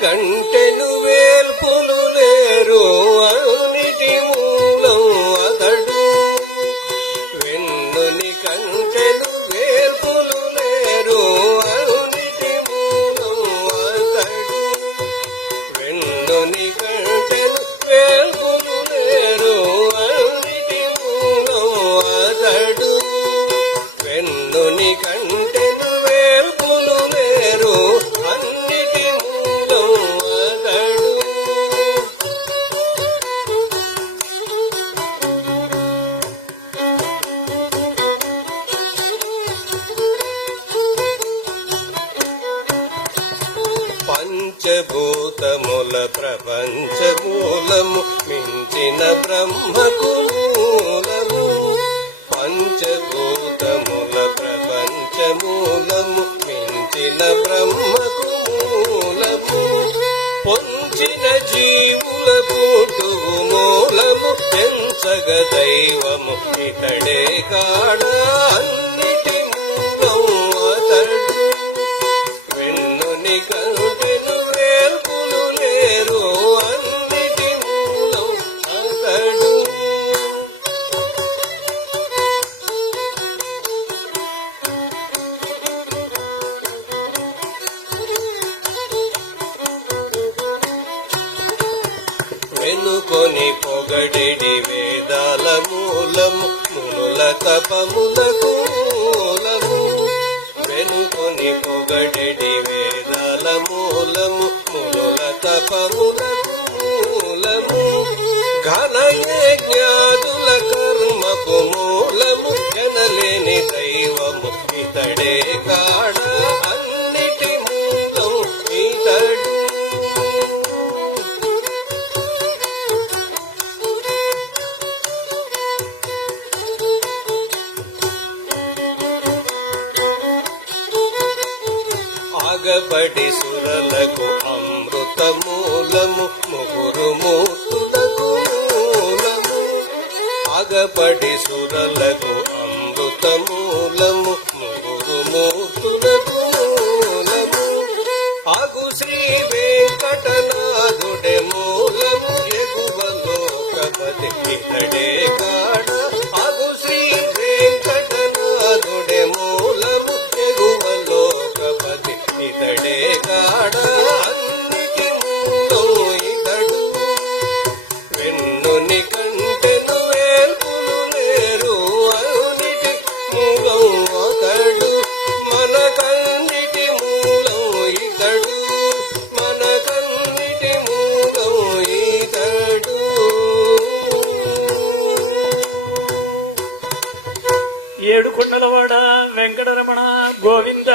కంటెను వేల్పులు లేరు అన్నిటి మూలం అతడు. వెన్నుని కంటెను వేల్పులు లేరు అన్నిటి మూలం అతడు. వెన్నుని కంటెను వేల్పులు లేరు అన్నిటి మూలం అతడు. వెన్నుని కంటెను వేల్పులు లేరు అన్నిటి మూలం అతడు. పంచభూతముల ప్రపంచమూలము మించిన బ్రహ్మకు మూలము. పంచభూతముల ప్రపంచమూలము మించిన బ్రహ్మకు మూలము. పొంచిన జీవుల పుట్టువు మూలము పెంచగ దైవము ఇతడే కాడ అన్నిటి మూలం అతడు. వెన్నుని కంటెను వేల్పులు లేరు అన్నిటి మూలం అతడు. వెనుకొని పొగడెడి వేదాల మూలము మునుల తపములకు మూలము. వెనుకొని పొగడెడి వేదాల మూలము మునుల తపములకు మూలము. ఘన యజ్ఞాదుల కర్మకు మూలము ఎనలేని దైవము ఇతడే కాడ అన్నిటి మూలం ఇతడు. ఆగబడి సురలకు అమృత మూలము ముగురు మూర్తులకు మూలము. ఆగబడి సురలకు అమృత మూలము ముగురు మూర్తులకు మూలము. ఆగు శ్రీ వెంకటనాథుడే మూలము ఎగువ లోకపతి ఇతడే కాడ. ఆగు శ్రీ వెంకటనాథుడే మూలము ఎగువ లోకపతి ఇతడే కాడ అన్నిటి మూలం ఇతడు. వెన్నుని కంటెను వేల్పులు లేరు అన్నిటి మూలం అతడు. మనకన్నిటి మూలం ఇతడు. మనకన్నిటి మూలం ఇతడు. ఏడుకొండలవాడ వెంకటరమణ గోవింద.